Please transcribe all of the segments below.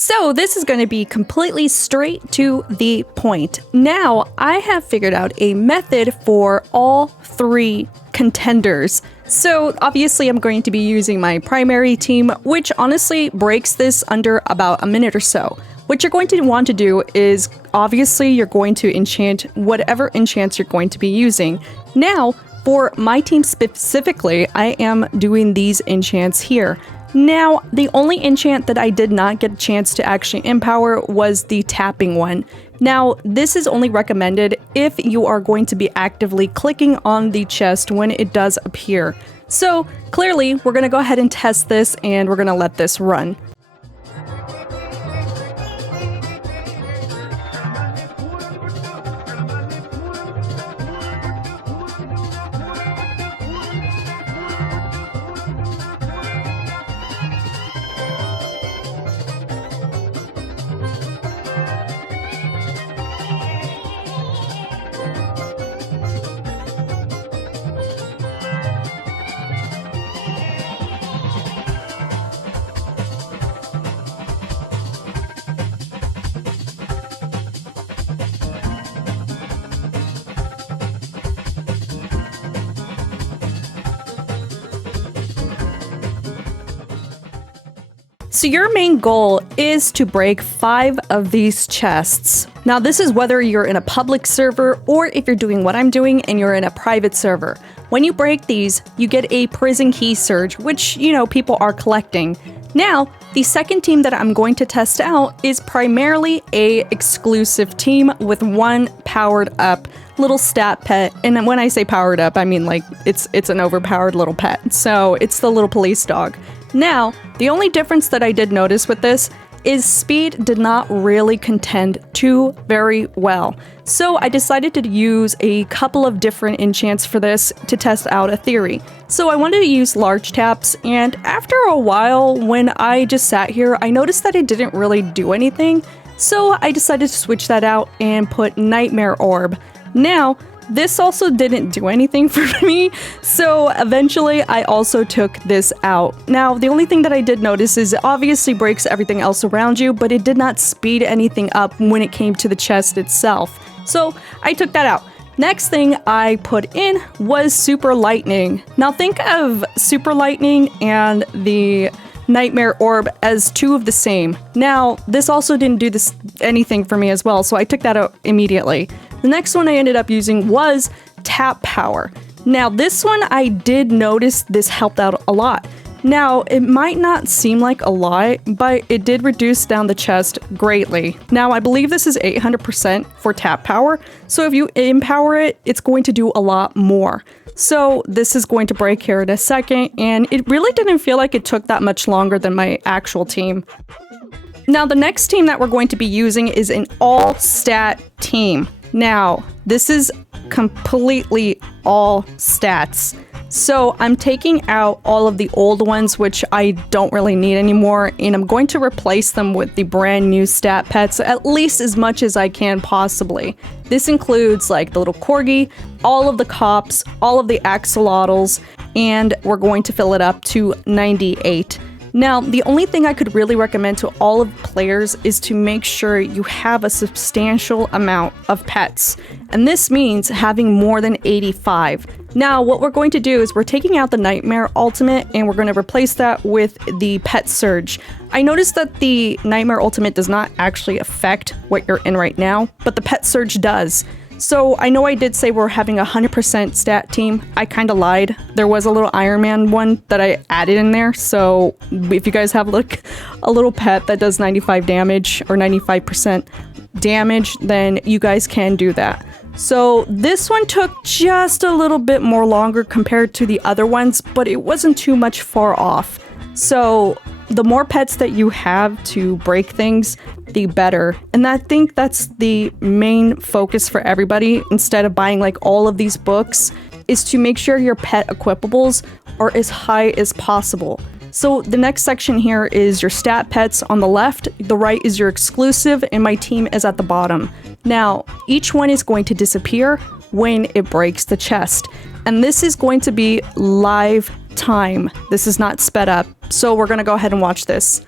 So this is going to be completely straight to the point. Now, I have figured out a method for all three contenders. So obviously I'm going to be using my primary team, which honestly breaks this under about a minute or so. What you're going to want to do is, obviously you're going to enchant whatever enchants you're going to be using. Now, for my team specifically, I am doing these enchants here. Now, the only enchant that I did not get a chance to actually empower was the tapping one. Now, this is only recommended if you are going to be actively clicking on the chest when it does appear. So, clearly, we're going to go ahead and test this and we're going to let this run. So your main goal is to break 5 of these chests. Now this is whether you're in a public server or if you're doing what I'm doing and you're in a private server. When you break these, you get a prison key surge, which, you know, people are collecting. Now, the second team that I'm going to test out is primarily a exclusive team with one powered up little stat pet. And when I say powered up, I mean like it's an overpowered little pet. So it's the little police dog. Now, the only difference that I did notice with this is speed did not really contend too very well. So I decided to use a couple of different enchants for this to test out a theory. So I wanted to use large taps, and after a while when I just sat here, I noticed that it didn't really do anything. So I decided to switch that out and put Nightmare Orb. Now, this also didn't do anything for me, so eventually I also took this out. Now, the only thing that I did notice is it obviously breaks everything else around you, but it did not speed anything up when it came to the chest itself. So I took that out. Next thing I put in was Super Lightning. Now think of Super Lightning and the Nightmare Orb as two of the same. Now, this also didn't do anything for me as well, so I took that out immediately. The next one I ended up using was Tap Power. Now, this one I did notice this helped out a lot. Now, it might not seem like a lot, but it did reduce down the chest greatly. Now, I believe this is 800% for Tap Power, so if you empower it, it's going to do a lot more. So this is going to break here in a second, and it really didn't feel like it took that much longer than my actual team. Now, the next team that we're going to be using is an all-stat team. Now, this is completely all stats. So I'm taking out all of the old ones, which I don't really need anymore, and I'm going to replace them with the brand new stat pets, at least as much as I can possibly. This includes like the little corgi, all of the cops, all of the axolotls, and we're going to fill it up to 98. Now, the only thing I could really recommend to all of the players is to make sure you have a substantial amount of pets. And this means having more than 85. Now, what we're going to do is we're taking out the Nightmare Ultimate and we're going to replace that with the Pet Surge. I noticed that the Nightmare Ultimate does not actually affect what you're in right now, but the Pet Surge does. So I know I did say we're having a 100% stat team. I kind of lied. There was a little Iron Man one that I added in there. So if you guys have like a little pet that does 95 damage or 95% damage, then you guys can do that. So this one took just a little bit more longer compared to the other ones, but it wasn't too much far off. So the more pets that you have to break things, the better. And I think that's the main focus for everybody, instead of buying like all of these books, is to make sure your pet equipables are as high as possible. So the next section here is your stat pets on the left, the right is your exclusive, and my team is at the bottom. Now, each one is going to disappear when it breaks the chest. And this is going to be live time. This is not sped up. So we're gonna go ahead and watch this.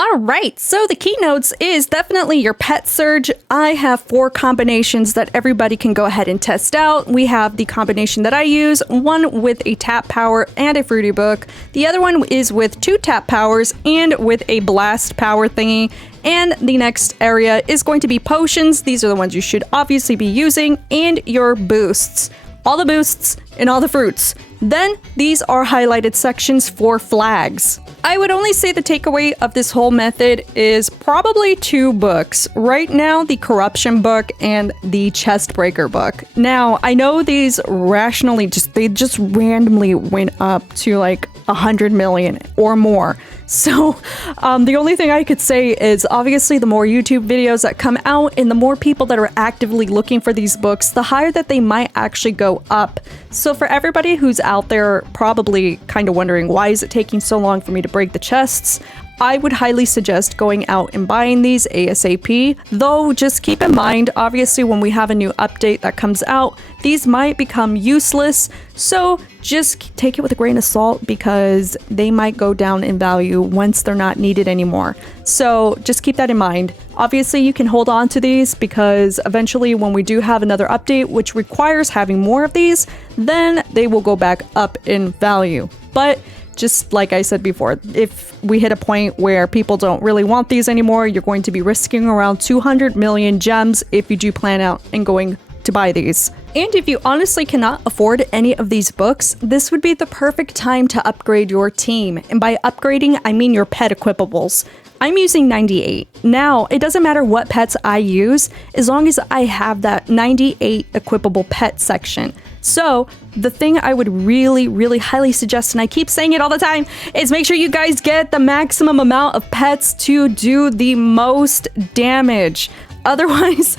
All right, so the Keynotes is definitely your pet surge. I have 4 combinations that everybody can go ahead and test out. We have the combination that I use, one with a tap power and a fruity book. The other one is with 2 tap powers and with a blast power thingy. And the next area is going to be potions. These are the ones you should obviously be using, and your boosts. All the boosts and all the fruits. Then these are highlighted sections for flags. I would only say the takeaway of this whole method is probably 2 books. Right now, the Corruption book and the Chest Breaker book. Now, I know these rationally they just randomly went up to like 100 million or more. So the only thing I could say is obviously the more YouTube videos that come out and the more people that are actively looking for these books, the higher that they might actually go up. So for everybody who's out there probably kind of wondering why is it taking so long for me to break the chests, I would highly suggest going out and buying these ASAP, though just keep in mind, obviously when we have a new update that comes out, these might become useless, so just take it with a grain of salt because they might go down in value once they're not needed anymore. So just keep that in mind. Obviously you can hold on to these because eventually when we do have another update which requires having more of these, then they will go back up in value. But just like I said before, if we hit a point where people don't really want these anymore, you're going to be risking around 200 million gems if you do plan out and going to buy these. And if you honestly cannot afford any of these books, this would be the perfect time to upgrade your team. And by upgrading, I mean your pet equipables. I'm using 98. Now, it doesn't matter what pets I use, as long as I have that 98 equipable pet section. So, the thing I would really highly suggest, and I keep saying it all the time, is make sure you guys get the maximum amount of pets to do the most damage. Otherwise,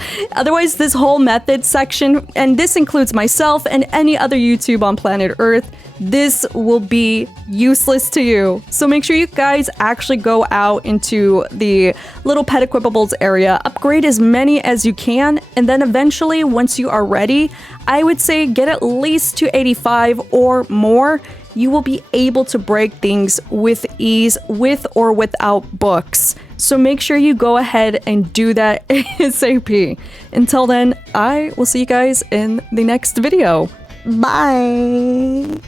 this whole method section, and this includes myself and any other YouTube on planet Earth, this will be useless to you. So make sure you guys actually go out into the little pet equipables area, upgrade as many as you can, and then eventually, once you are ready, I would say get at least to 85 or more. You will be able to break things with ease, with or without books. So make sure you go ahead and do that ASAP. Until then, I will see you guys in the next video. Bye!